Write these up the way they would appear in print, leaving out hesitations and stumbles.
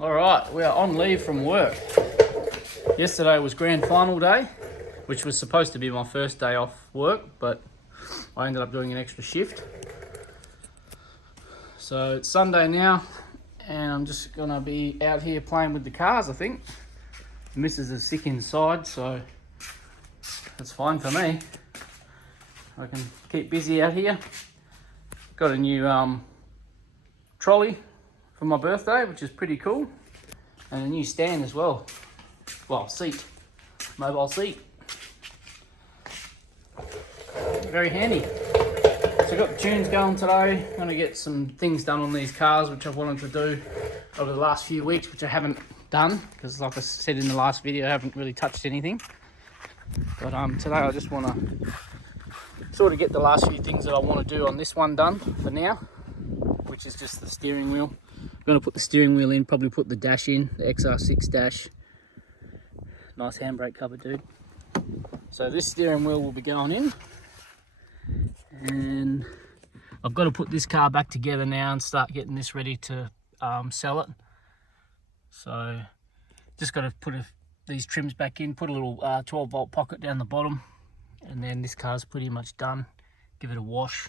Alright, we are on leave from work. Yesterday was grand final day, which was supposed to be my first day off work, but I ended up doing an extra shift. So it's Sunday now, and I'm just gonna be out here playing with the cars, I think. The missus is sick inside, so that's fine for me. I can keep busy out here. Got a new trolley for my birthday, which is pretty cool, and a new stand as well. Well, seat, mobile seat. Very handy. So I've got the tunes going today. I'm going to get some things done on these cars, which I've wanted to do over the last few weeks, which I haven't done, because like I said in the last video, I haven't really touched anything. But today I just want to sort of get the last few things that I want to do on this one done for now, which is just the steering wheel. I'm going to put the steering wheel in, probably put the dash in, the XR6 dash. Nice handbrake cover, dude. So this steering wheel will be going in. And I've got to put this car back together now and start getting this ready to sell it. So just got to put these trims back in, put a little 12 volt pocket down the bottom, and then this car's pretty much done. Give it a wash.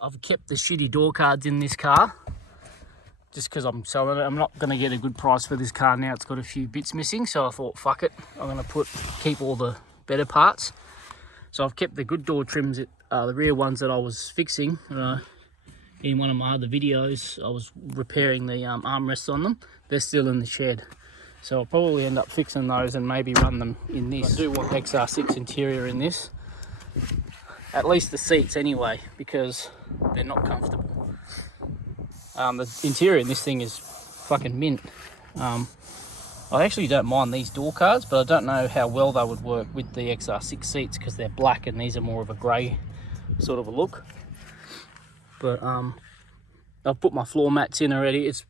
I've kept the shitty door cards in this car just because I'm selling it. I'm not going to get a good price for this car now. It's got a few bits missing, so I thought, fuck it. I'm going to keep all the better parts. So I've kept the good door trims, the rear ones that I was fixing. In one of my other videos, I was repairing the armrests on them. They're still in the shed. So I'll probably end up fixing those and maybe run them in this. I do want XR6 interior in this. At least the seats anyway, because they're not comfortable. The interior in this thing is fucking mint. I actually don't mind these door cards, but I don't know how well they would work with the XR6 seats because they're black and these are more of a grey sort of a look. But I've put my floor mats in already. It's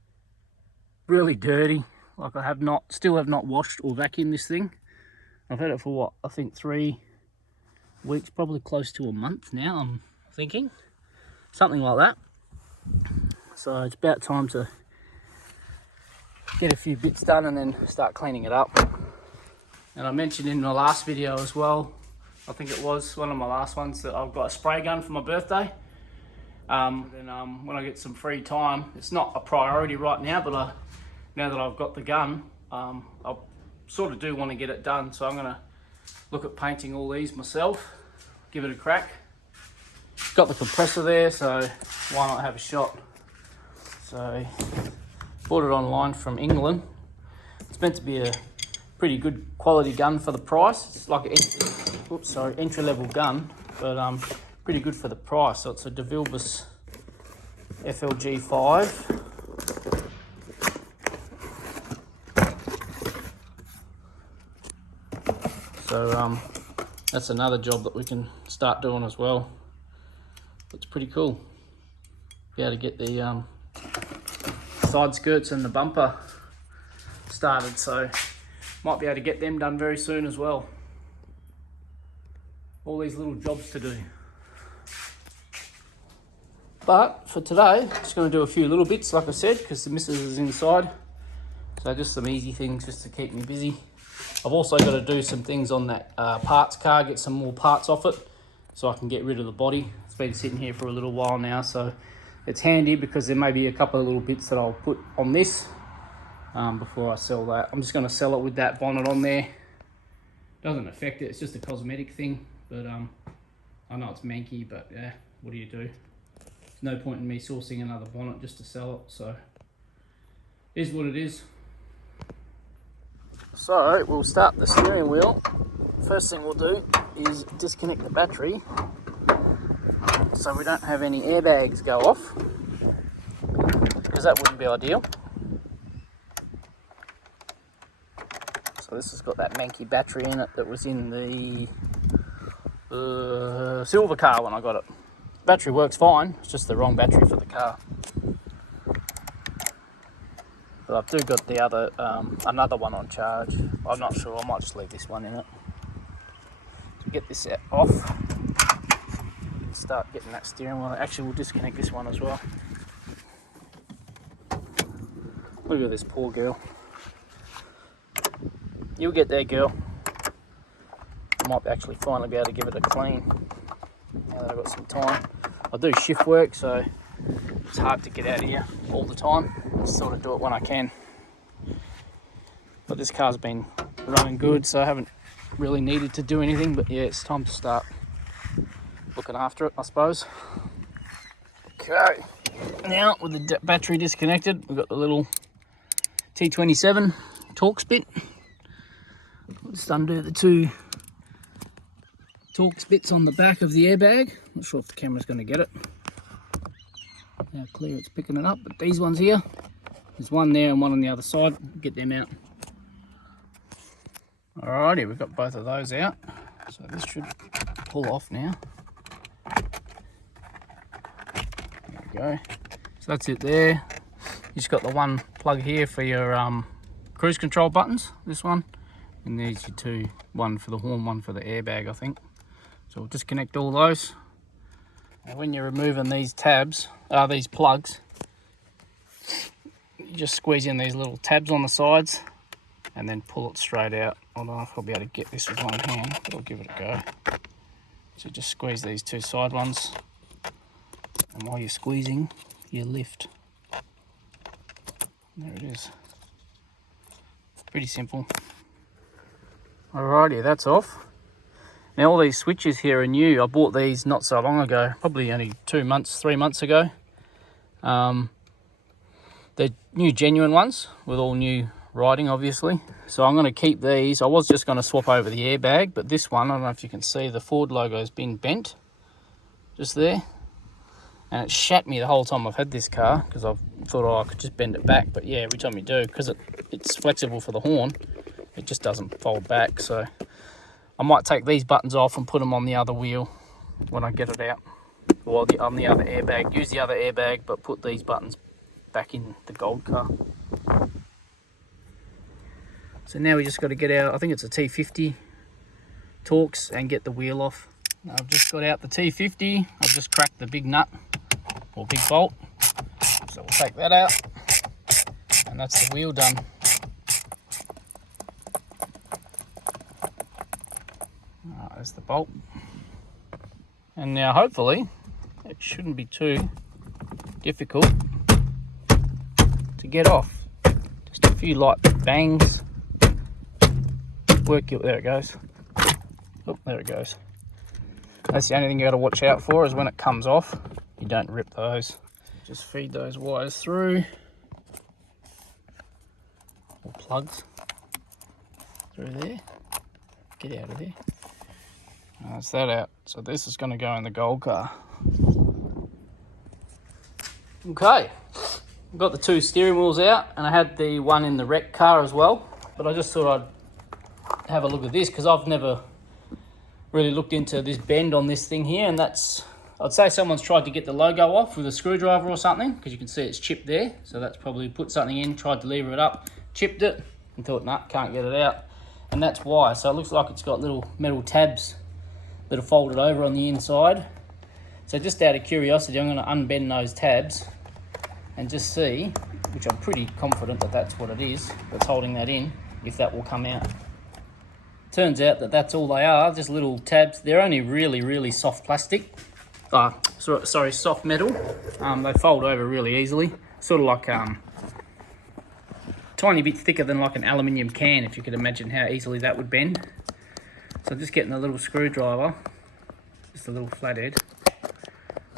really dirty. Like I still have not washed or vacuumed this thing. I've had it for what, I think 3 weeks, probably close to a month now, I'm thinking. Something like that. So it's about time to get a few bits done and then start cleaning it up. And I mentioned in my last video as well, I think it was one of my last ones, that I've got a spray gun for my birthday. When I get some free time, it's not a priority right now, but now that I've got the gun, I sort of do want to get it done. So I'm going to look at painting all these myself, give it a crack. Got the compressor there, so why not have a shot? So bought it online from England. It's meant to be a pretty good quality gun for the price. It's like an entry-level gun, but pretty good for the price. So it's a DeVilbiss FLG 5. So that's another job that we can start doing as well. It's pretty cool. Be able to get the side skirts and the bumper started, so might be able to get them done very soon as well. All these little jobs to do. But for today, just going to do a few little bits, like I said, because the missus is inside. So just some easy things just to keep me busy. I've also got to do some things on that parts car, get some more parts off it so I can get rid of the body. It's been sitting here for a little while now, so it's handy because there may be a couple of little bits that I'll put on this before I sell that. I'm just going to sell it with that bonnet on there. Doesn't affect it, it's just a cosmetic thing, but I know it's manky, but yeah, what do you do? There's no point in me sourcing another bonnet just to sell it, so it is what it is. So we'll start the steering wheel. First thing we'll do is disconnect the battery so we don't have any airbags go off, because that wouldn't be ideal. So this has got that manky battery in it that was in the silver car when I got it. Battery works fine, it's just the wrong battery for the car. But I've still got the other, another one on charge. I'm not sure, I might just leave this one in it. So get this off. Start getting that steering wheel. Actually, we'll disconnect this one as well. Look at this poor girl. You'll get there, girl. I might actually finally be able to give it a clean now that I've got some time. I do shift work, so it's hard to get out of here all the time. I sort of do it when I can. But this car's been running good, so I haven't really needed to do anything. But yeah, it's time to start looking after it, I suppose. Okay, now with the battery disconnected, we've got the little T27 Torx bit. Just undo the two Torx bits on the back of the airbag. Not sure if the camera's going to get it. How clear it's picking it up, but these ones here, there's one there and one on the other side. Get them out. Alrighty, we've got both of those out, so this should pull off now. There we go. So that's it there. You just got the one plug here for your cruise control buttons, this one, and there's your two, one for the horn, one for the airbag, I think. So we'll disconnect all those. And when you're removing these tabs, these plugs, you just squeeze in these little tabs on the sides and then pull it straight out. I don't know if I'll be able to get this with one hand, but I'll give it a go. So just squeeze these two side ones, and while you're squeezing, you lift. There it is. Pretty simple. Alrighty, that's off. Now all these switches here are new. I bought these not so long ago, probably only 2 months, 3 months ago. They're new genuine ones with all new writing, obviously. So I'm going to keep these. I was just going to swap over the airbag, but this one, I don't know if you can see, the Ford logo has been bent just there. And it shat me the whole time I've had this car, because I thought, oh, I could just bend it back. But yeah, every time you do, because it's flexible for the horn, it just doesn't fold back. So I might take these buttons off and put them on the other wheel when I get it out. Or on the other airbag. Use the other airbag, but put these buttons back in the gold car. So now we just got to get out, I think it's a T50 Torx, and get the wheel off. Now I've just got out the T50. I've just cracked the big nut, or big bolt. So we'll take that out, and that's the wheel done. There's the bolt. And now hopefully it shouldn't be too difficult to get off. Just a few light bangs. Work it, there it goes. Oh, there it goes. That's the only thing you got to watch out for, is when it comes off, you don't rip those. Just feed those wires through, or plugs through there. Get out of there. That's that out. So this is going to go in the gold car. Okay, I've got the two steering wheels out, and I had the one in the wreck car as well. But I just thought I'd have a look at this, because I've never really looked into this bend on this thing here, and that's, I'd say someone's tried to get the logo off with a screwdriver or something, because you can see it's chipped there. So that's probably put something in, tried to lever it up, chipped it, and thought, nah, can't get it out. And that's why. So it looks like it's got little metal tabs that are folded over on the inside. So just out of curiosity, I'm going to unbend those tabs and just see, which I'm pretty confident that that's what it is that's holding that in, if that will come out. Turns out that that's all they are, just little tabs. They're only really soft plastic. Sorry, soft metal. They fold over really easily. Sort of like tiny bit thicker than like an aluminium can, if you could imagine how easily that would bend. So just getting a little screwdriver, just a little flathead.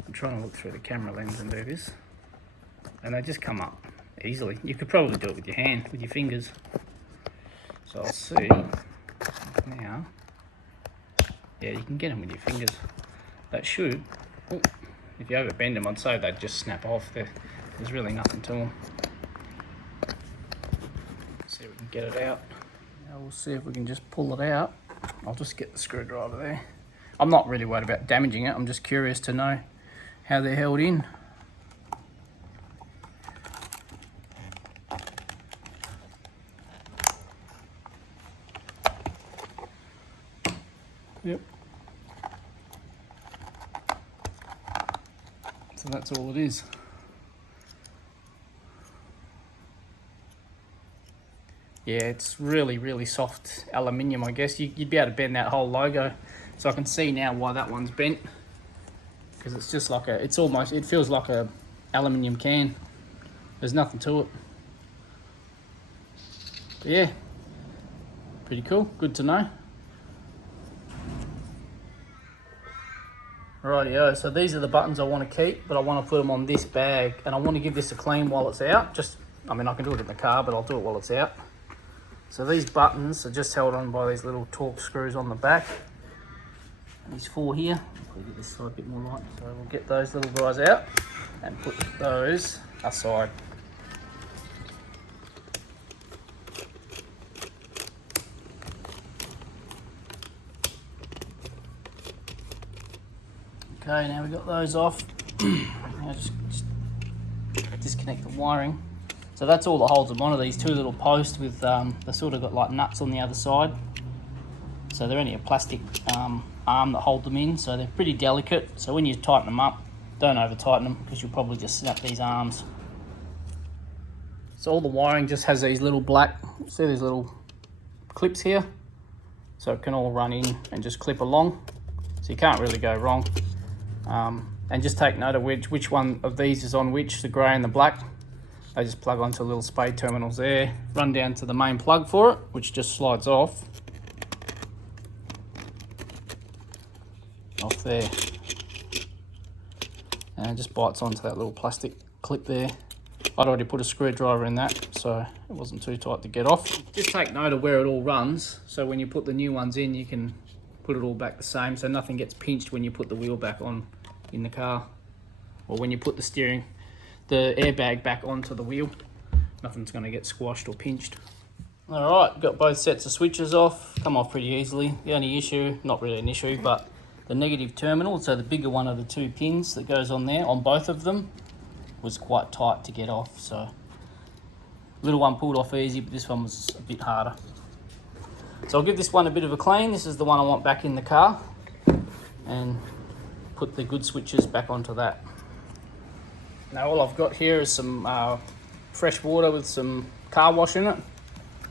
I'm trying to look through the camera lens and do this. And they just come up easily. You could probably do it with your hand, with your fingers. So I'll see now. Yeah, you can get them with your fingers. That should, if you over bend them, I'd say they'd just snap off. There's really nothing to them. Let's see if we can get it out. Now we'll see if we can just pull it out. I'll just get the screwdriver there. I'm not really worried about damaging it. I'm just curious to know how they're held in. Yep. So that's all it is. Yeah, it's really soft aluminium, I guess. You'd be able to bend that whole logo. So I can see now why that one's bent. Because it's just like it feels like a aluminium can. There's nothing to it. But yeah, pretty cool, good to know. Rightio, so these are the buttons I want to keep, but I want to put them on this bag, and I want to give this a clean while it's out. I mean, I can do it in the car, but I'll do it while it's out. So these buttons are just held on by these little torque screws on the back. These 4 here, I'll get this side a bit more light. So we'll get those little guys out and put those aside. Okay, now we've got those off. Now just disconnect the wiring. So that's all that holds them onto these 2 little posts with, they sort of got like nuts on the other side. So they're only a plastic arm that hold them in, so they're pretty delicate. So when you tighten them up, don't over tighten them because you'll probably just snap these arms. So all the wiring just has these little black, see these little clips here? So it can all run in and just clip along. So you can't really go wrong. And just take note of which one of these is on which, the grey and the black. They just plug onto little spade terminals there, run down to the main plug for it, which just slides off there. And it just bites onto that little plastic clip there. I'd already put a screwdriver in that, so it wasn't too tight to get off. Just take note of where it all runs, so when you put the new ones in, you can put it all back the same, so nothing gets pinched when you put the wheel back on in the car, or when you put the airbag back onto the wheel. Nothing's going to get squashed or pinched. Alright, got both sets of switches off, come off pretty easily. The only issue, not really an issue, but the negative terminal, so the bigger one of the 2 pins that goes on there, on both of them, was quite tight to get off. So little one pulled off easy, but this one was a bit harder. So I'll give this one a bit of a clean. This is the one I want back in the car, and put the good switches back onto that. Now all I've got here is some fresh water with some car wash in it.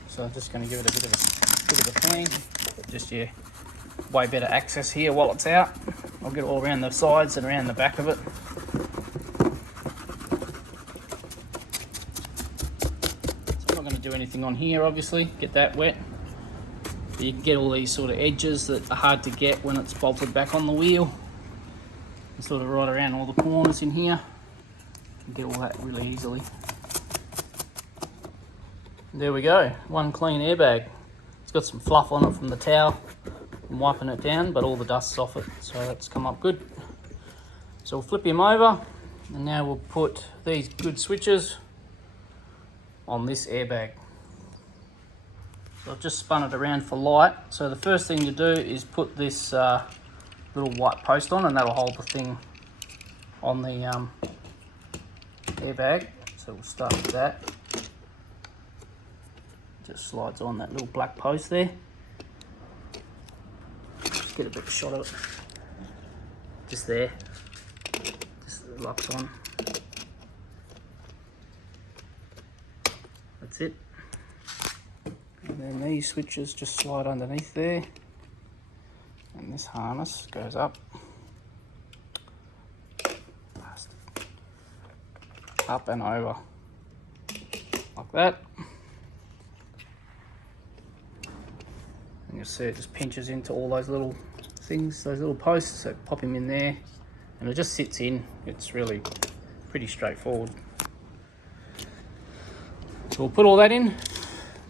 So I'm just going to give it a bit of a clean. But just, yeah, way better access here while it's out. I'll get it all around the sides and around the back of it. So I'm not going to do anything on here, obviously, get that wet. But you can get all these sort of edges that are hard to get when it's bolted back on the wheel. And sort of right around all the corners in here. You can get all that really easily. And there we go, one clean airbag. It's got some fluff on it from the towel. I'm wiping it down, but all the dust's off it, so that's come up good. So we'll flip him over, and now we'll put these good switches on this airbag. So I've just spun it around for light. So the first thing to do is put this little white post on, and that'll hold the thing on the airbag. So we'll start with that. Just slides on that little black post there. Just get a bit of a shot of it. Just there. Just locks on. That's it. And then these switches just slide underneath there. And this harness goes up. Up and over. Like that. And you'll see it just pinches into all those little things, those little posts, so pop him in there. And it just sits in. It's really pretty straightforward. So we'll put all that in.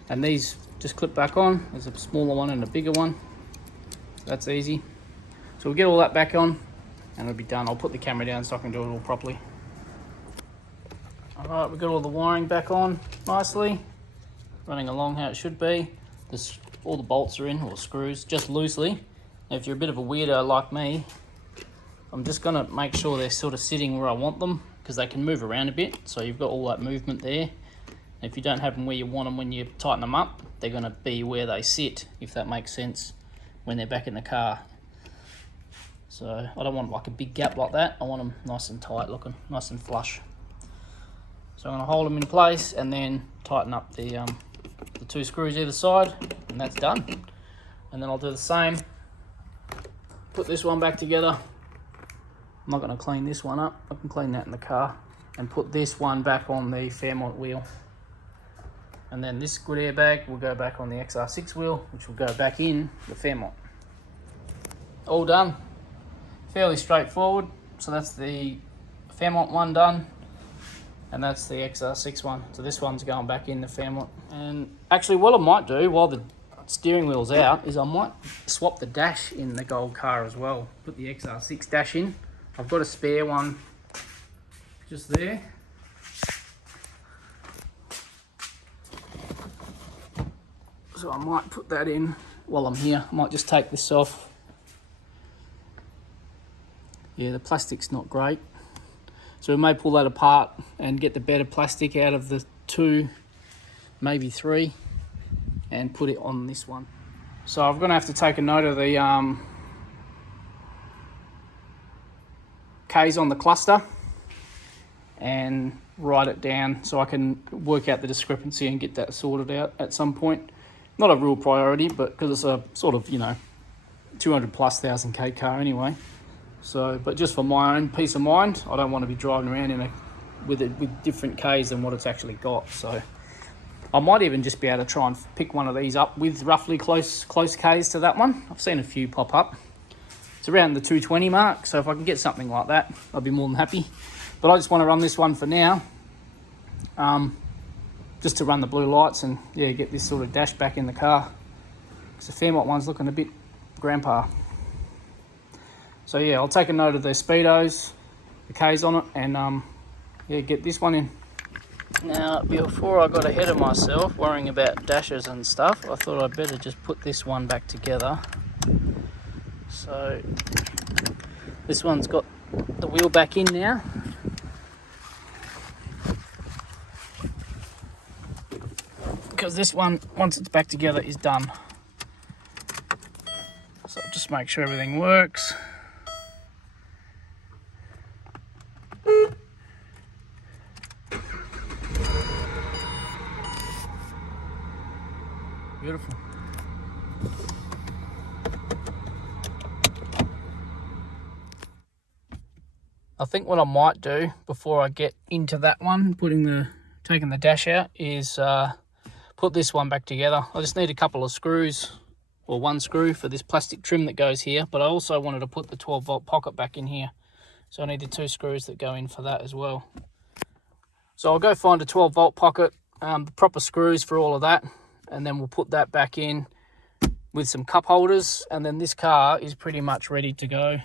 And these just clip back on. There's a smaller one and a bigger one. So that's easy. So we'll get all that back on and it'll be done. I'll put the camera down so I can do it all properly. Alright, we've got all the wiring back on nicely. Running along how it should be. All the bolts are in, or screws, just loosely. Now, if you're a bit of a weirdo like me, I'm just going to make sure they're sort of sitting where I want them, because they can move around a bit. So you've got all that movement there. And if you don't have them where you want them when you tighten them up, they're going to be where they sit, if that makes sense, when they're back in the car. So I don't want like a big gap like that. I want them nice and tight looking, nice and flush. So I'm going to hold them in place and then tighten up the the 2 screws either side, and that's done. And then I'll do the same, put this one back together. I'm not going to clean this one up, I can clean that in the car, and put this one back on the Fairmont wheel. And then this good airbag will go back on the XR6 wheel, which will go back in the Fairmont. All done. Fairly straightforward. So that's the Fairmont one done, and that's the XR6 one. So this one's going back in the Fairmont. And actually what I might do while the steering wheel's out is I might swap the dash in the gold car as well. Put the XR6 dash in. I've got a spare one just there. So I might put that in while I'm here. I might just take this off. Yeah, the plastic's not great. So we may pull that apart and get the better plastic out of the 2, maybe 3, and put it on this one. So I'm gonna have to take a note of the K's on the cluster and write it down so I can work out the discrepancy and get that sorted out at some point. Not a real priority, but because it's a sort of, you know, 200,000+ K car anyway. So, but just for my own peace of mind, I don't want to be driving around with different Ks than what it's actually got. So I might even just be able to try and pick one of these up with roughly close Ks to that one. I've seen a few pop up. It's around the 220 mark, so if I can get something like that, I'd be more than happy. But I just want to run this one for now, just to run the blue lights and yeah, get this sort of dash back in the car. Because the Fairmont one's looking a bit grandpa. So yeah, I'll take a note of the speedos, the K's on it, and yeah, get this one in. Now, before I got ahead of myself worrying about dashes and stuff, I thought I'd better just put this one back together. So this one's got the wheel back in now. Because this one, once it's back together, is done. So just make sure everything works. Beautiful. I think what I might do before I get into that one, taking the dash out, is put this one back together. I just need a couple of screws, or 1 screw for this plastic trim that goes here, but I also wanted to put the 12-volt pocket back in here. So I need the 2 screws that go in for that as well. So I'll go find a 12-volt pocket, the proper screws for all of that, and then we'll put that back in with some cup holders, and then this car is pretty much ready to go.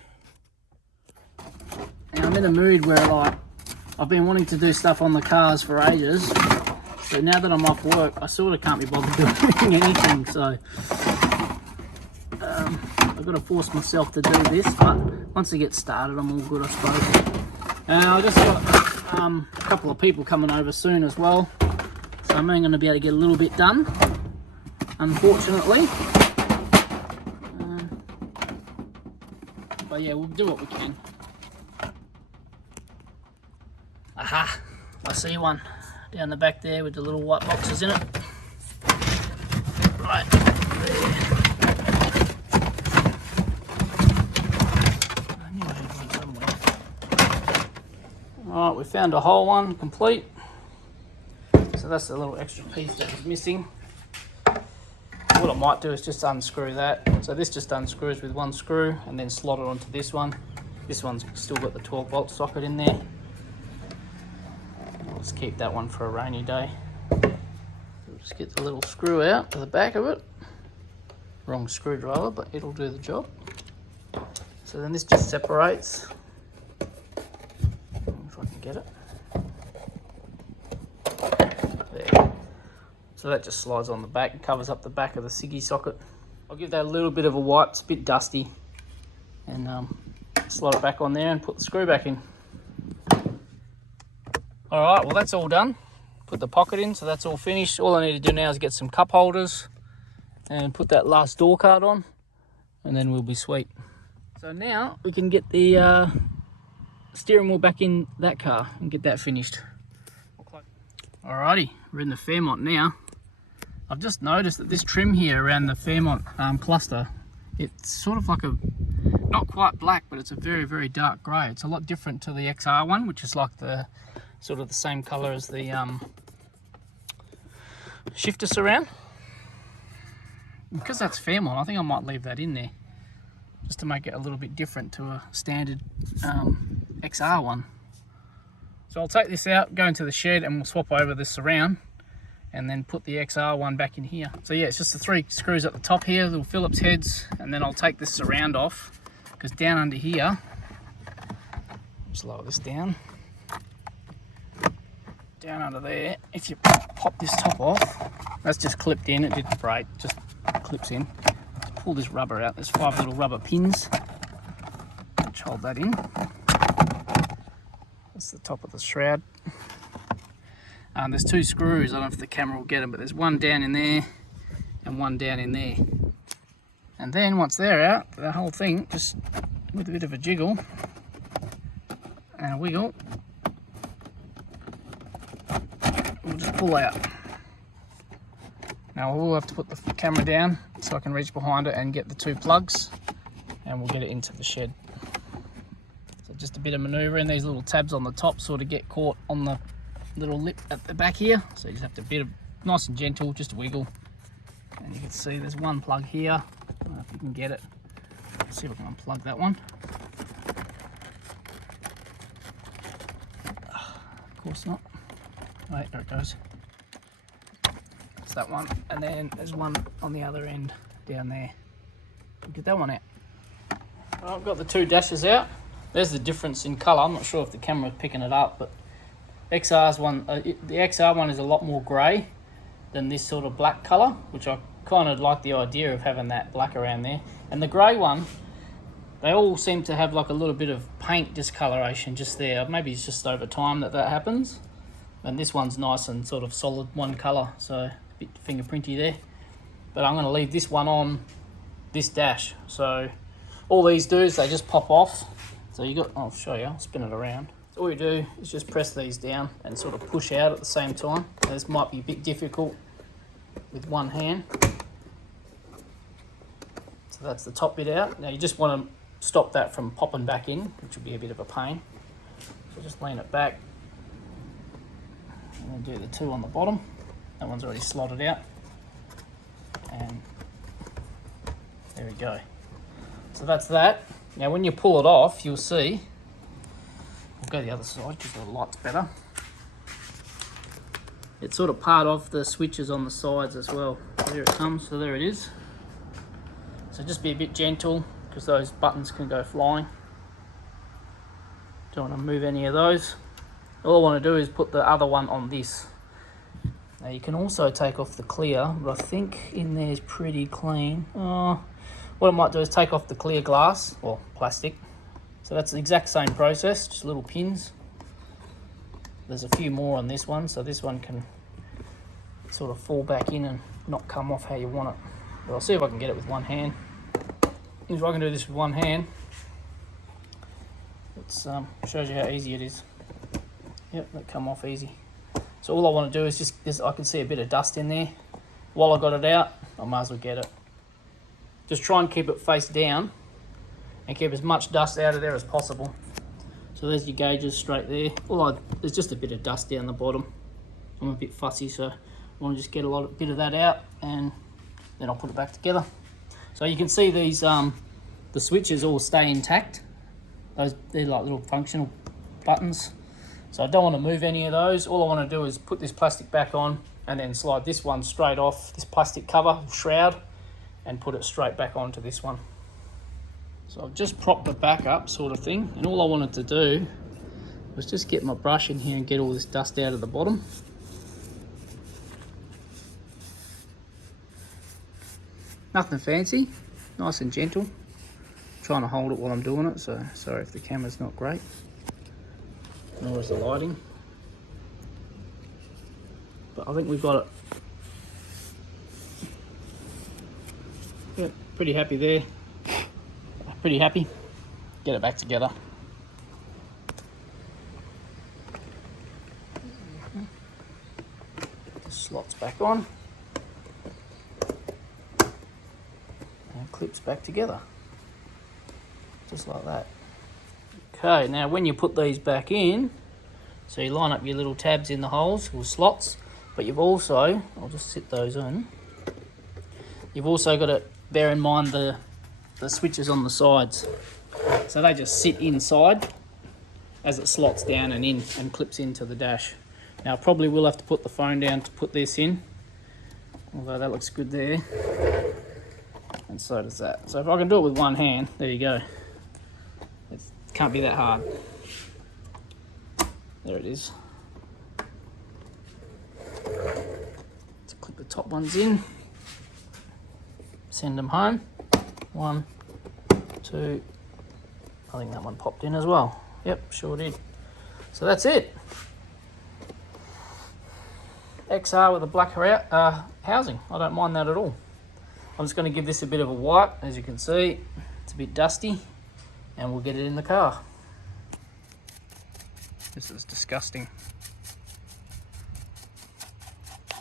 Now I'm in a mood where, like, I've been wanting to do stuff on the cars for ages, but now that I'm off work, I sort of can't be bothered doing anything, so I've got to force myself to do this, but once I get started, I'm all good, I suppose. I just got a couple of people coming over soon as well, so I'm only going to be able to get a little bit done, unfortunately. But yeah, we'll do what we can. Aha! I see one down the back there with the little white boxes in it. Right there. I knew I had one somewhere. Alright, we found a whole one, complete. So that's the little extra piece that was missing. What I might do is just unscrew that. So this just unscrews with 1 screw and then slot it onto this one. This one's still got the 12-volt socket in there. Let's keep that one for a rainy day. We'll just get the little screw out to the back of it. Wrong screwdriver, but it'll do the job. So then this just separates. If I can get it. There. So that just slides on the back and covers up the back of the ciggy socket. I'll give that a little bit of a wipe, it's a bit dusty. And slide it back on there and put the screw back in. Alright, well that's all done. Put the pocket in, so that's all finished. All I need to do now is get some cup holders and put that last door card on, and then we'll be sweet. So now we can get the steering wheel back in that car and get that finished. Alrighty, we're in the Fairmont now. I've just noticed that this trim here around the Fairmont cluster, it's sort of like a, not quite black, but it's a very, very dark grey. It's a lot different to the XR one, which is like the sort of the same colour as the shifter surround. Because that's Fairmont, I think I might leave that in there, just to make it a little bit different to a standard XR one. So I'll take this out, go into the shed, and we'll swap over this surround, and then put the XR one back in here. So yeah, it's just the 3 screws at the top here, little Phillips heads, and then I'll take this surround off, because down under here, just lower this down, down under there, if you pop this top off, that's just clipped in, it didn't break, just clips in. To pull this rubber out, there's 5 little rubber pins, which hold that in. That's the top of the shroud. There's 2 screws, I don't know if the camera will get them, but there's one down in there and one down in there. And then once they're out, the whole thing, just with a bit of a jiggle and a wiggle, we'll just pull out. Now we'll have to put the camera down so I can reach behind it and get the 2 plugs, and we'll get it into the shed. So just a bit of manoeuvring. These little tabs on the top sort of get caught on the little lip at the back here, so you just have to be nice and gentle, just a wiggle. And you can see there's one plug here. I don't know if you can get it. Let's see if I can unplug that one. Of course not. Right, there it goes. That's that one, and then there's one on the other end down there. Get that one out. Well, I've got the 2 dashes out. There's the difference in colour. I'm not sure if the camera's picking it up, but XR's one, the XR one is a lot more grey than this sort of black colour, which I kind of like the idea of having that black around there. And the grey one, they all seem to have like a little bit of paint discoloration just there. Maybe it's just over time that happens. And this one's nice and sort of solid one colour, so a bit fingerprinty there. But I'm going to leave this one on this dash. So all these do is they just pop off. So you got, I'll show you, I'll spin it around. All you do is just press these down and sort of push out at the same time. Now, this might be a bit difficult with one hand. So that's the top bit out. Now you just want to stop that from popping back in, which will be a bit of a pain. So just lean it back and then do the 2 on the bottom. That one's already slotted out. And there we go. So that's that. Now when you pull it off, you'll see, I'll go the other side because the light's better. It's sort of part of the switches on the sides as well. There it comes, so there it is. So just be a bit gentle because those buttons can go flying. Don't want to move any of those. All I want to do is put the other one on this. Now you can also take off the clear, but I think in there is pretty clean. What I might do is take off the clear glass, or plastic. So that's the exact same process, just little pins. There's a few more on this one, so this one can sort of fall back in and not come off how you want it. But I'll see if I can get it with one hand. If I can do this with one hand, it shows you how easy it is. Yep, that come off easy. So all I want to do is just, I can see a bit of dust in there. While I got it out, I might as well get it. Just try and keep it face down and keep as much dust out of there as possible. So there's your gauges straight there. There's just a bit of dust down the bottom. I'm a bit fussy, so I want to just get a bit of that out, and then I'll put it back together. So you can see these, the switches all stay intact. They're like little functional buttons. So I don't want to move any of those. All I want to do is put this plastic back on and then slide this one straight off, this plastic cover, shroud, and put it straight back onto this one. So I've just propped it back up, sort of thing, and all I wanted to do was just get my brush in here and get all this dust out of the bottom. Nothing fancy, nice and gentle. I'm trying to hold it while I'm doing it, so sorry if the camera's not great, nor is the lighting. But I think we've got it. Yep, pretty happy there. Pretty happy. Get it back together. The slots back on. clips back together. Just like that. Okay, now when you put these back in, so you line up your little tabs in the holes or slots, but you've also, I'll just sit those in, you've also got to bear in mind the switches on the sides. So they just sit inside as it slots down and in and clips into the dash. Now I probably will have to put the phone down to put this in, although that looks good there, and so does that. So if I can do it with one hand, there you go. It can't be that hard. There it is. Let's clip the top ones in, send them home. 1, 2, I think that one popped in as well. Yep, sure did. So that's it. XR with a black housing. I don't mind that at all. I'm just going to give this a bit of a wipe. As you can see, it's a bit dusty, and we'll get it in the car. This is disgusting.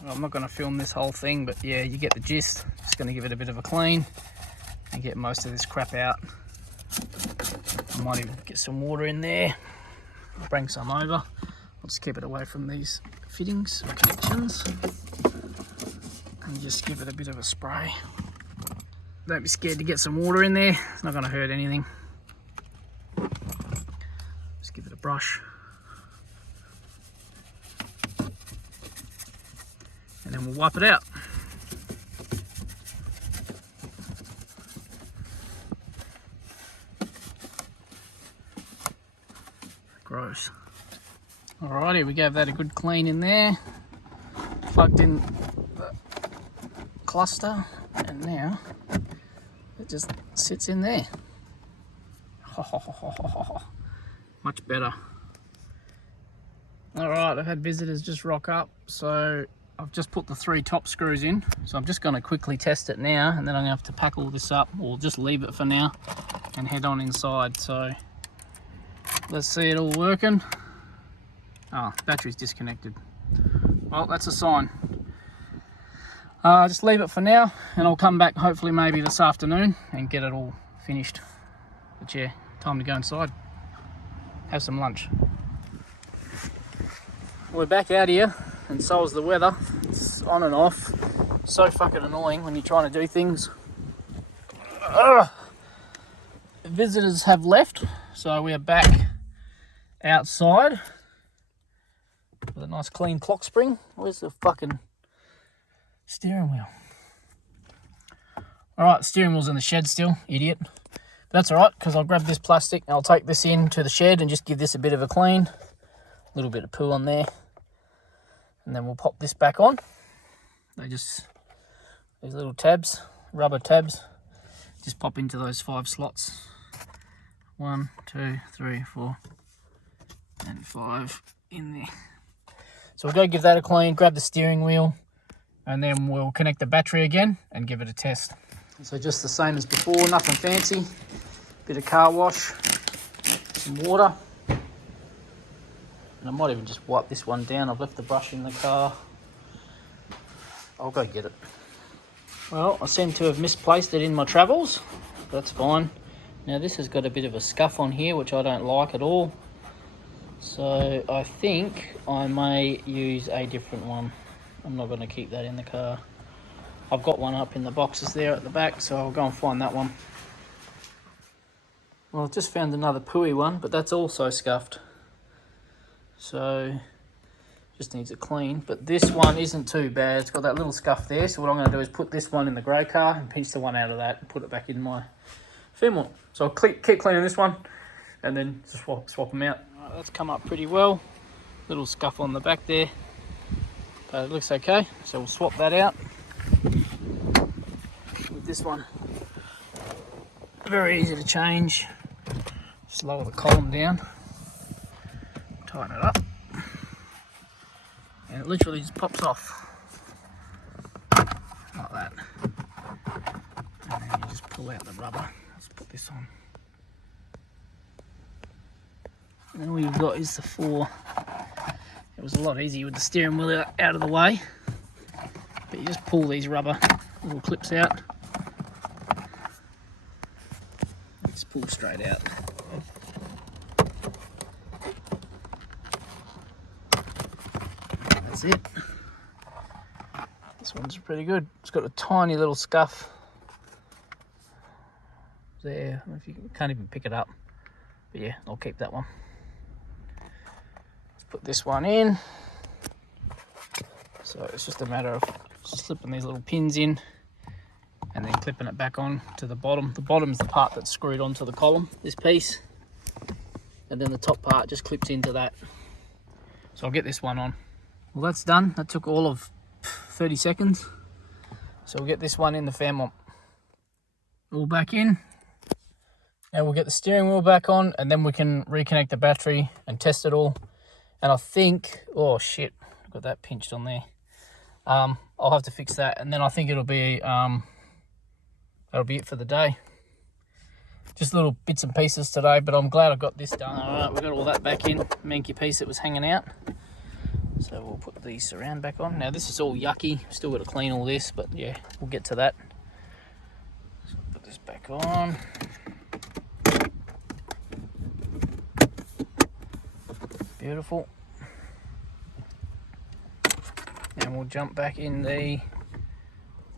Well, I'm not going to film this whole thing, but yeah, you get the gist. Just going to give it a bit of a clean and get most of this crap out. I might even get some water in there. I'll bring some over. I'll just keep it away from these fittings or connections and just give it a bit of a spray. Don't be scared to get some water in there. It's not going to hurt anything. Just give it a brush. And then we'll wipe it out. Gross. Alrighty, we gave that a good clean in there. Plugged in the cluster, and now it just sits in there. Much better. Alright, I've had visitors just rock up, so I've just put the 3 top screws in. So I'm just going to quickly test it now, and then I'm going to have to pack all this up, or just leave it for now and head on inside. So let's see it all working. Oh, battery's disconnected. Well, that's a sign. Just leave it for now, and I'll come back hopefully maybe this afternoon and get it all finished. But yeah, time to go inside. Have some lunch. We're back out here, and so is the weather. It's on and off. So fucking annoying when you're trying to do things. Visitors have left, so we are back outside with a nice clean clock spring. Where's the fucking steering wheel? Alright, steering wheel's in the shed still, idiot. But that's alright, because I'll grab this plastic and I'll take this into the shed and just give this a bit of a clean. A little bit of poo on there. And then we'll pop this back on. These little tabs, rubber tabs, just pop into those 5 slots. 1, 2, 3, 4, and 5 in there. So we'll go give that a clean, grab the steering wheel, and then we'll connect the battery again and give it a test. So just the same as before, nothing fancy. Bit of car wash, some water. And I might even just wipe this one down. I've left the brush in the car. I'll go get it. Well, I seem to have misplaced it in my travels. That's fine. Now this has got a bit of a scuff on here, which I don't like at all. So I think I may use a different one. I'm not going to keep that in the car. I've got one up in the boxes there at the back, so I'll go and find that one. Well, I've just found another pooey one, but that's also scuffed. So just needs a clean, but this one isn't too bad. It's got that little scuff there, so what I'm going to do is put this one in the grey car and pinch the one out of that and put it back in my Fairmont. So I'll keep cleaning this one and then just swap them out. Right, that's come up pretty well. Little scuff on the back there, but it looks okay. So we'll swap that out with this one. Very easy to change. Just lower the column down, tighten it up, and it literally just pops off like that. And then you just pull out the rubber. Let's put this on. And then all you've got is the 4. It was a lot easier with the steering wheel out of the way, but you just pull these rubber little clips out, just pull straight out. That's it. This one's pretty good. It's got a tiny little scuff there. I don't know if you can't even pick it up. But yeah, I'll keep that one. Let's put this one in. So it's just a matter of slipping these little pins in and then clipping it back on to the bottom. The bottom's the part that's screwed onto the column, this piece. And then the top part just clips into that. So I'll get this one on. Well, that's done. That took all of 30 seconds. So we'll get this one in the Fairmont. All back in. Now we'll get the steering wheel back on and then we can reconnect the battery and test it all. And I think, oh shit, I've got that pinched on there. I'll have to fix that, and then I think it'll be that'll be it for the day. Just little bits and pieces today, but I'm glad I got this done. All right, we got all that back in, manky piece that was hanging out. So we'll put the surround back on. Now this is all yucky, still got to clean all this, but yeah, we'll get to that. So put this back on. Beautiful. And we'll jump back in the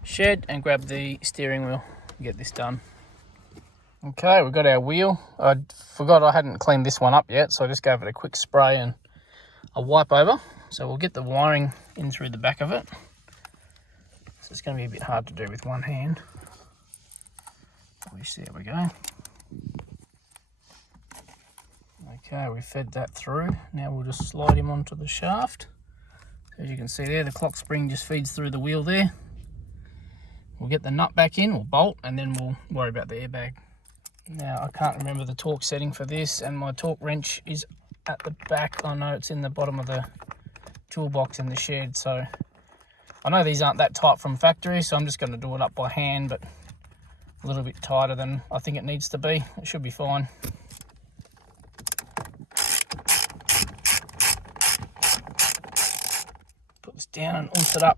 shed and grab the steering wheel and get this done. Okay, we've got our wheel. I forgot I hadn't cleaned this one up yet, so I just gave it a quick spray and a wipe over. So we'll get the wiring in through the back of it. So it's going to be a bit hard to do with one hand. There we go. Okay, we fed that through. Now we'll just slide him onto the shaft. As you can see there, the clock spring just feeds through the wheel there. We'll get the nut back in, or bolt, and then we'll worry about the airbag. Now, I can't remember the torque setting for this, and my torque wrench is at the back. I know it's in the bottom of the toolbox in the shed, so I know these aren't that tight from factory, so I'm just going to do it up by hand, but a little bit tighter than I think it needs to be. It should be fine. Put this down and unce it up.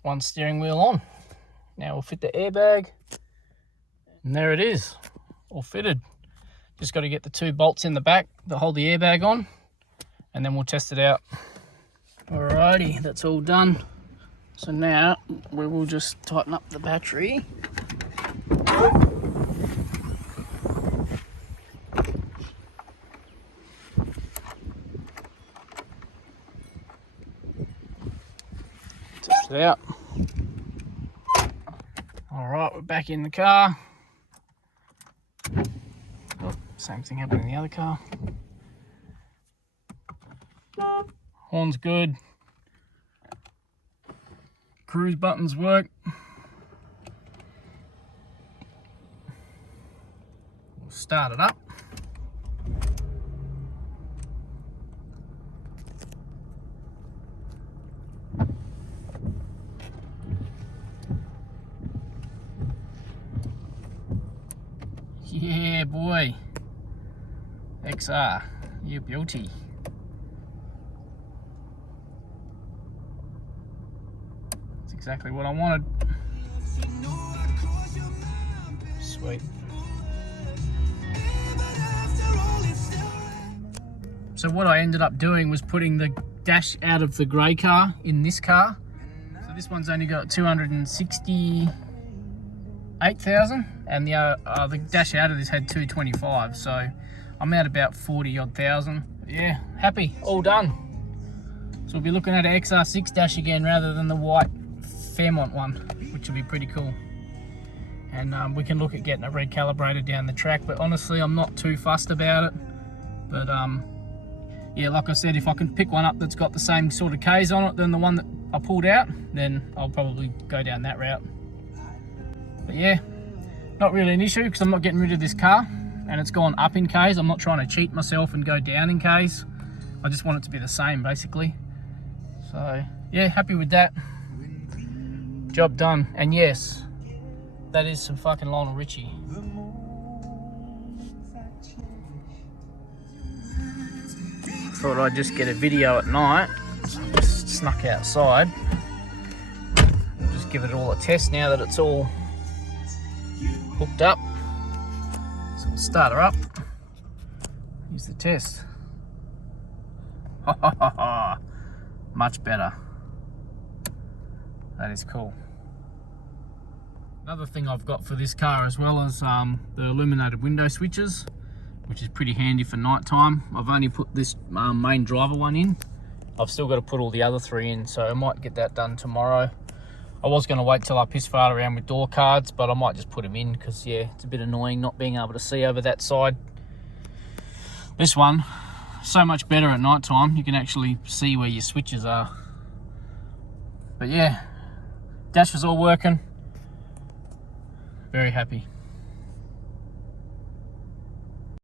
One steering wheel on. Now we'll fit the airbag. And there it is, all fitted. Just got to get the 2 bolts in the back that hold the airbag on, and then we'll test it out. Alrighty, that's all done. So now we will just tighten up the battery. Test it out. Alright, we're back in the car. Oh, same thing happened in the other car. Horn's good. Cruise buttons work. We'll start it up. Yeah, boy. XR, you beauty. That's exactly what I wanted. Sweet. So what I ended up doing was putting the dash out of the grey car in this car. So this one's only got 268,000, and the dash out of this had 225. So I'm at about 40 odd thousand. Yeah, happy, all done. So we'll be looking at an XR6 dash again rather than the white Fairmont one, which will be pretty cool. And we can look at getting it recalibrated down the track, but honestly I'm not too fussed about it. But yeah, like I said, if I can pick one up that's got the same sort of Ks on it than the one that I pulled out, then I'll probably go down that route. But yeah, not really an issue because I'm not getting rid of this car, and it's gone up in Ks. I'm not trying to cheat myself and go down in Ks. I just want it to be the same basically. So yeah, happy with that. Job done. And yes, that is some fucking Lionel Richie. Thought I'd just get a video at night. So I just snuck outside. We'll just give it all a test now that it's all hooked up. Start her up. Use the test. Much better. That is cool. Another thing I've got for this car as well is the illuminated window switches, which is pretty handy for night time. I've only put this main driver one in. I've still got to put all the other three in, so I might get that done tomorrow. I was going to wait till I piss fart around with door cards, but I might just put them in because, yeah, it's a bit annoying not being able to see over that side. This one, so much better at night time. You can actually see where your switches are. But yeah, dash is all working. Very happy.